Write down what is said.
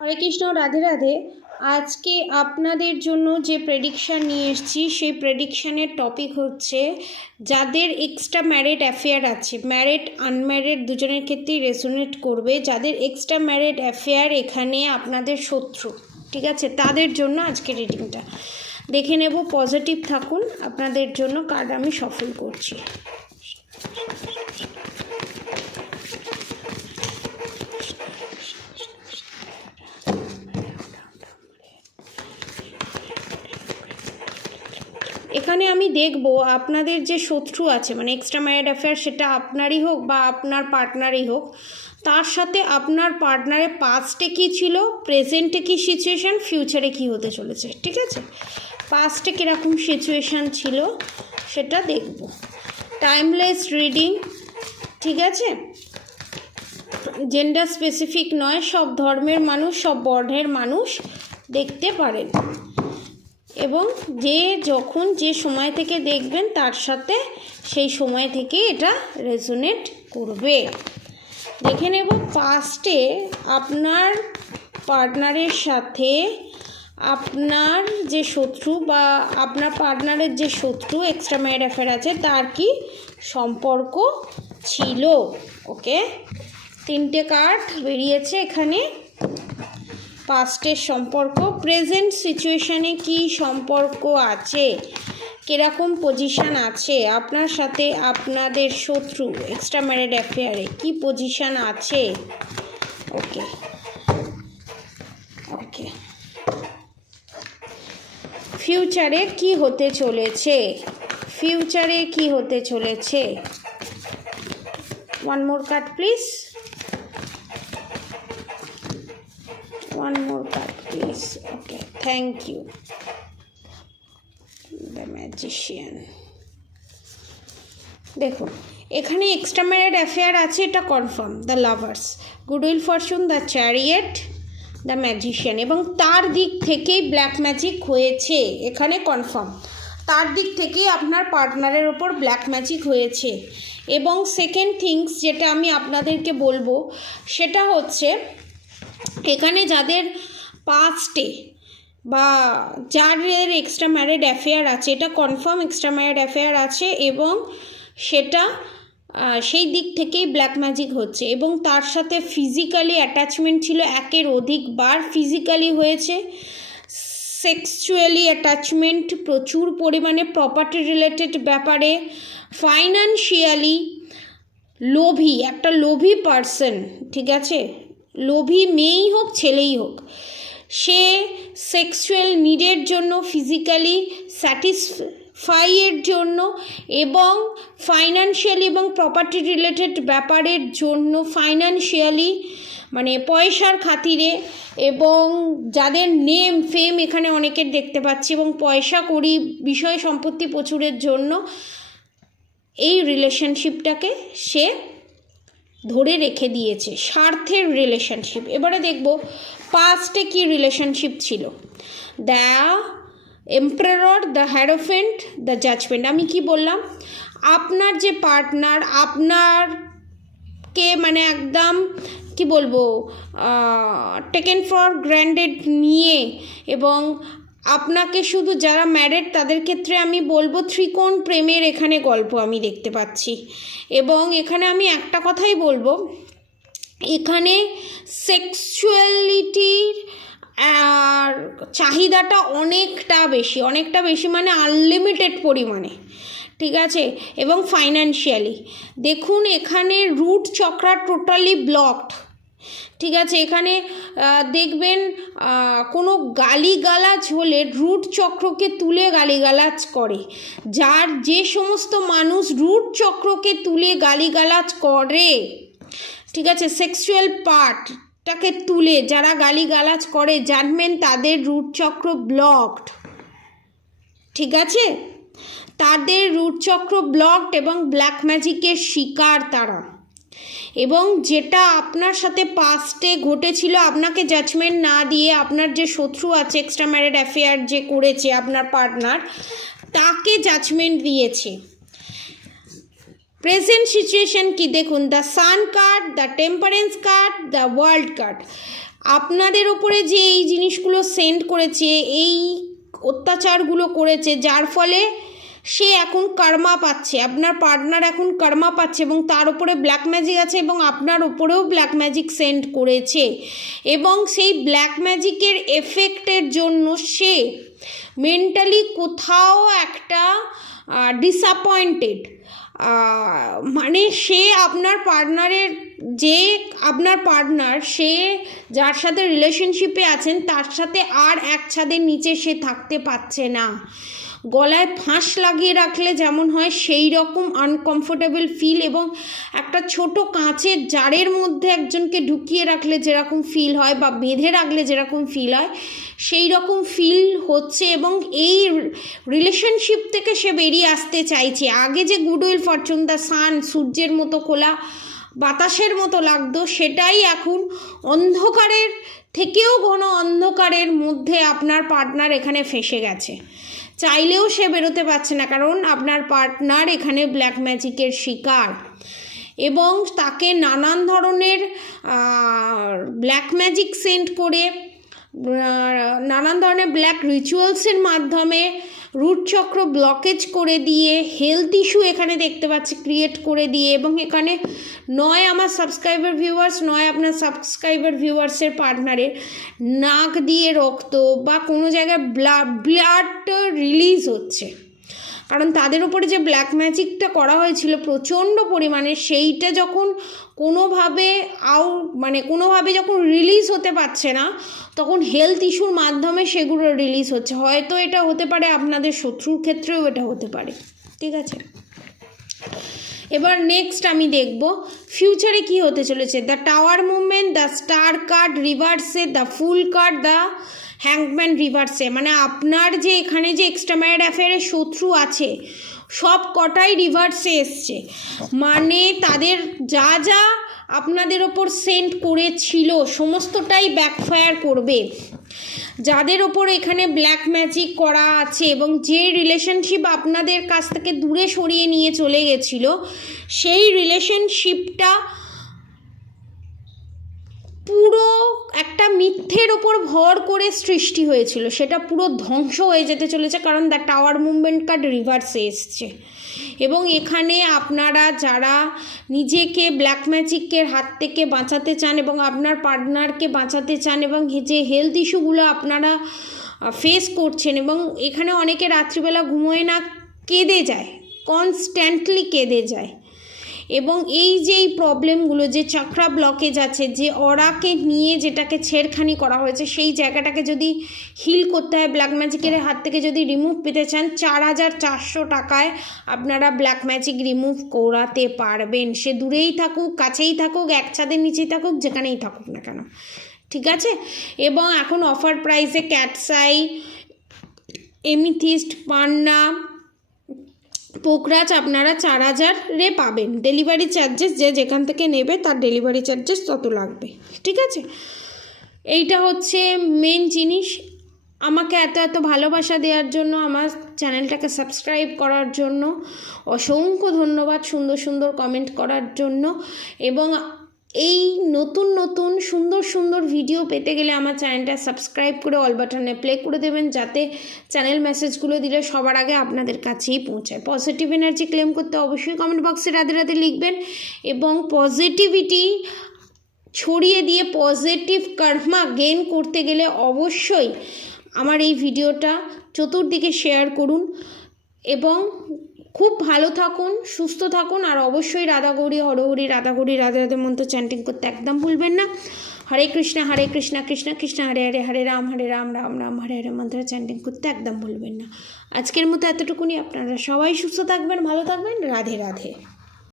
হরে কৃষ্ণ, রাধে রাধে। আজকে আপনাদের জন্য যে প্রেডিকশান নিয়ে এসেছি সেই প্রেডিকশানের টপিক হচ্ছে যাদের এক্সট্রা ম্যারিড অ্যাফেয়ার আছে, ম্যারিড আনম্যারিড দুজনের ক্ষেত্রেই রেজোনেট করবে। যাদের এক্সট্রা ম্যারিড অ্যাফেয়ার এখানে আপনাদের শত্রু, ঠিক আছে, তাদের জন্য আজকে রিডিংটা দেখে নেব। পজিটিভ থাকুন, আপনাদের জন্য কার্ড আমি সফল করছি। এখানে আমি দেখব আপনাদের যে শত্রু আছে, মানে এক্সট্রা ম্যারিড অ্যাফেয়ার, সেটা আপনারই হোক বা আপনার পার্টনারই হোক, তার সাথে আপনার পার্টনারের পাস্টে কী ছিল, প্রেজেন্টে কী সিচুয়েশান, ফিউচারে কী হতে চলেছে, ঠিক আছে। পাস্টে কীরকম সিচুয়েশান ছিল সেটা দেখব। টাইমলেস রিডিং, ঠিক আছে, জেন্ডার স্পেসিফিক নয়, সব ধর্মের মানুষ, সব বর্ণের মানুষ দেখতে পারেন এবং যে যখন যে সময় থেকে দেখবেন তার সাথে সেই সময় থেকে এটা রেজোনেট করবে। দেখে নেব পাস্টে আপনার পার্টনারের সাথে আপনার যে শত্রু বা আপনার পার্টনারের যে শত্রু এক্সট্রা ম্যারিড অ্যাফেয়ার আছে তার কি সম্পর্ক ছিল। ওকে, তিনটে কার্ড বেরিয়েছে এখানে। পাস্টের সম্পর্ক, প্রেজেন্ট সিচুয়েশানে কি সম্পর্ক আছে, কীরকম পজিশান আছে আপনার সাথে আপনাদের শত্রু এক্সট্রা ম্যারিড অ্যাফেয়ারে কি পজিশান আছে। ওকে ওকে, ফিউচারে কি হতে চলেছে, ফিউচারে কি হতে চলেছে। One more card please, one more card please. Okay, thank you. The Magician. দেখুন এখানে এক্সট্রা ম্যারিড অ্যাফেয়ার আছে, এটা confirm. The lovers, goodwill Fortune, the chariot, the magician, এবং তার দিক থেকেই ব্ল্যাক ম্যাজিক হয়েছে, এখানে কনফার্ম। তার দিক থেকেই আপনার পার্টনারের ওপর ব্ল্যাক ম্যাজিক হয়েছে। এবং সেকেন্ড থিংস যেটা আমি আপনাদেরকে বলবো সেটা হচ্ছে এখানে যাদের পাস্টে বা যাদের এক্সট্রা ম্যারিড অ্যাফেয়ার আছে, এটা কনফার্ম এক্সট্রা ম্যারিড অ্যাফেয়ার আছে এবং সেটা সেই দিক থেকেই ব্ল্যাক ম্যাজিক হচ্ছে। এবং তার সাথে ফিজিক্যালি অ্যাটাচমেন্ট ছিল, একের অধিকবার ফিজিক্যালি হয়েছে, সেক্সুয়ালি অ্যাটাচমেন্ট প্রচুর পরিমাণে, প্রপার্টি রিলেটেড ব্যাপারে, ফাইন্যান্সিয়ালি লোভী, একটা লোভী পারসন, ঠিক আছে, লোভী মেয়েই হোক ছেলেই হোক, সে সেক্সুয়াল নিডের জন্য, ফিজিক্যালি স্যাটিসফাইয়ের জন্য এবং ফাইন্যান্সিয়ালি এবং প্রপার্টি রিলেটেড ব্যাপারের জন্য, ফাইন্যান্সিয়ালি মানে পয়সার খাতিরে, এবং যাদের নেম ফেম এখানে অনেকের দেখতে পাচ্ছি, এবং পয়সা কড়ি বিষয় সম্পত্তি প্রচুরের জন্য এই রিলেশনশিপটাকে সে ধরে রেখে দিয়েছে, স্বার্থের রিলেশনশিপ। এবারে দেখব পাস্টে কি রিলেশনশিপ ছিল। The Emperor, the Hierophant, the Judgement. আমি কি বললাম, আপনার যে পার্টনার আপনারকে মানে একদম কি বলবো টেকেন ফর গ্র্যান্টেড নিয়ে, এবং আপনাকে শুধু যারা ম্যারিড তাদের ক্ষেত্রে আমি বলবো ত্রিকোণ প্রেমের এখানে গল্প আমি দেখতে পাচ্ছি। এবং এখানে আমি একটা কথাই বলবো, এখানে সেক্সুয়ালিটির আর চাহিদাটা অনেকটা বেশি মানে আনলিমিটেড পরিমাণে, ঠিক আছে। এবং ফাইন্যান্সিয়ালি দেখুন এখানে রুট চক্রা টোটালি ব্লকড, ঠিক আছে। এখানে দেখবেন কোনো গালিগালাজ হলে রুট চক্রকে তুলে গালিগালাজ করে, যার যে সমস্ত মানুষ রুট চক্রকে তুলে গালিগালাজ করে, ঠিক আছে, সেক্সুয়াল পার্টটাকে তুলে যারা গালিগালাজ করে, জানবেন তাদের রুট চক্র ব্লকড, ঠিক আছে, তাদের রুট চক্র ব্লকড এবং ব্ল্যাক ম্যাজিকের শিকার তারা। এবং যেটা আপনার সাথে পাস্টে ঘটেছিল, আপনাকে জাজমেন্ট না দিয়ে আপনার যে শত্রু আছে এক্সট্রা ম্যারিড অ্যাফেয়ার যে করেছে আপনার পার্টনার, তাকে জাজমেন্ট দিয়েছে। প্রেজেন্ট সিচুয়েশন কি দেখুন, the sun card, the temperance card, the world card. আপনাদের ওপরে যে এই জিনিসগুলো সেন্ড করেছে, এই অত্যাচারগুলো করেছে, যার ফলে সে এখন কর্মা পাচ্ছে, আপনার পার্টনার এখন কর্মা পাচ্ছে এবং তার উপরে ব্ল্যাক ম্যাজিক আছে এবং আপনার উপরেও ব্ল্যাক ম্যাজিক সেন্ড করেছে এবং সেই ব্ল্যাক ম্যাজিকের এফেক্টের জন্য সে মেন্টালি কোথাও একটা ডিসঅ্যাপয়েন্টেড, মানে সে আপনার পার্টনারের যে আপনার পার্টনার সে যার সাথে রিলেশনশিপে আছেন তার সাথে আর এক ছাদের নিচে সে থাকতে পারছে না। গলায় ফাঁস লাগিয়ে রাখলে যেমন হয় সেই রকম আনকমফোর্টেবল ফিল, এবং একটা ছোট কাঁচের জারের মধ্যে একজনকে ঢুকিয়ে রাখলে যেরকম ফিল হয় বা বেঁধে রাখলে যেরকম ফিল হয় সেই রকম ফিল হচ্ছে এবং এই রিলেশনশিপ থেকে সে বেরিয়ে আসতে চাইছে। আগে যে গুডউইল, ফরচুন, দ্য সান, সূর্যের মতো খোলা বাতাসের মতো লাগতো, সেটাই এখন অন্ধকারের থেকেও ঘন অন্ধকারের মধ্যে আপনার পার্টনার এখানে ফেঁসে গেছে। চাইলেও সে বেরোতে পারছে না, কারণ আপনার পার্টনার এখানে ব্ল্যাক ম্যাজিকের শিকার এবং তাকে নানান ধরনের ব্ল্যাক ম্যাজিক সেন্ড করে, নানান ধরনের ব্ল্যাক রিচুয়ালসের মাধ্যমে রুট চক্র ব্লকেজ করে দিয়ে, হেলথ ইস্যু এখানে দেখতে পাচ্ছি ক্রিয়েট করে দিয়ে, এবং এখানে নয় আমার সাবস্ক্রাইবার ভিউয়ার্স, নয় আপনার সাবস্ক্রাইবার ভিউয়ার্সের পার্টনারের নাক দিয়ে রক্ত বা কোনো জায়গায় ব্লাড রিলিজ হচ্ছে, কারণ তাদের উপরে যে ব্ল্যাক ম্যাজিকটা করা হয়েছিল প্রচণ্ড পরিমাণে, সেইটা যখন কোনোভাবে যখন রিলিজ হতে পারছে না তখন হেলথ ইস্যুর মাধ্যমে সেগুলো রিলিজ হচ্ছে। হয়তো এটা হতে পারে আপনাদের শত্রুর ক্ষেত্রেও এটা হতে পারে, ঠিক আছে। এবার নেক্সট আমি দেখব ফিউচারে কি হতে চলেছে। The tower movement, the star card রিভার্সে, দ্য ফুল কার্ড, দ্য হ্যাংম্যান রিভার্সে, মানে আপনার যে এখানে যে এক্সট্রা ম্যারিড অ্যাফেয়ারের শত্রু আছে সব কটাই রিভার্সে এসছে, মানে তাদের যা যা আপনাদের ওপর সেন্ড করেছিল সমস্তটাই ব্যাকফায়ার করবে। যাদের ওপর এখানে ব্ল্যাক ম্যাজিক করা আছে এবং যে রিলেশনশিপ আপনাদের কাছ থেকে দূরে সরিয়ে নিয়ে চলে গেছিল, সেই রিলেশনশিপটা পুরো একটা মিথ্যের ওপর ভর করে সৃষ্টি হয়েছিল, সেটা পুরো ধ্বংস হয়ে যেতে চলেছে, কারণ দ্য টাওয়ার মুভমেন্ট কার্ড রিভার্সে এসছে। এবং এখানে আপনারা যারা নিজেকে ব্ল্যাক ম্যাজিকের হাত থেকে বাঁচাতে চান এবং আপনার পার্টনারকে বাঁচাতে চান এবং যে হেলথ ইস্যুগুলো আপনারা ফেস করছেন, এবং এখানে অনেকে রাত্রিবেলা ঘুমোয় না, কেঁদে যায়, কনস্ট্যান্টলি কেঁদে যায়, এবং এই যে এই প্রবলেমগুলো, যে চাকরা ব্লকেজ আছে, যে অরাকে নিয়ে যেটাকে ছেড়খানি করা হয়েছে, সেই জায়গাটাকে যদি হিল করতে হয় ব্ল্যাক ম্যাজিকের হাত থেকে যদি রিমুভ পেতে চান, 4400 টাকায় আপনারা ব্ল্যাক ম্যাজিক রিমুভ করাতে পারবেন। সে দূরেই থাকুক, কাছেই থাকুক, এক ছাদের নিচেই থাকুক, যেখানেই থাকুক না কেন, ঠিক আছে। এবং এখন অফার প্রাইসে ক্যাটসাই, এমিথিস্ট, পান্না, পোকরাজ আপনারা 4000-এ পাবেন। ডেলিভারি চার্জেস যে যেখান থেকে নেবে তার ডেলিভারি চার্জেস তত লাগবে, ঠিক আছে। এইটা হচ্ছে মেন জিনিস। আমাকে এত ভালোবাসা দেওয়ার জন্য, আমার চ্যানেলটাকে সাবস্ক্রাইব করার জন্য অসংখ্য ধন্যবাদ, সুন্দর সুন্দর কমেন্ট করার জন্য। এবং এই নতুন সুন্দর ভিডিও পেতে গেলে আমার চ্যানেলটা সাবস্ক্রাইব করে অল বাটনে প্লে করে দেবেন, যাতে চ্যানেল মেসেজগুলো দিলে সবার আগে আপনাদের কাছেই পৌঁছায়। পজিটিভ এনার্জি ক্লেম করতে অবশ্যই কমেন্ট বক্সে রাধে রাধে লিখবেন, এবং পজিটিভিটি ছড়িয়ে দিয়ে পজিটিভ কর্মা গেইন করতে গেলে অবশ্যই আমার এই ভিডিওটা চতুর্দিকে শেয়ার করুন, এবং খুব ভালো থাকুন, সুস্থ থাকুন, আর অবশ্যই রাধা গৌরী হরহরি, রাধা গৌরী রাধে রাধে মন্ত্র চ্যান্টিং করতে একদম ভুলবেন না। হরে কৃষ্ণ কৃষ্ণ কৃষ্ণ হরে হরে, হরে রাম রাম রাম হরে হরে মন্ত্র চ্যান্টিং করতে একদম ভুলবেন না। আজকের মতো এতটুকুনি। আপনারা সবাই সুস্থ থাকবেন, ভালো থাকবেন, রাধে রাধে।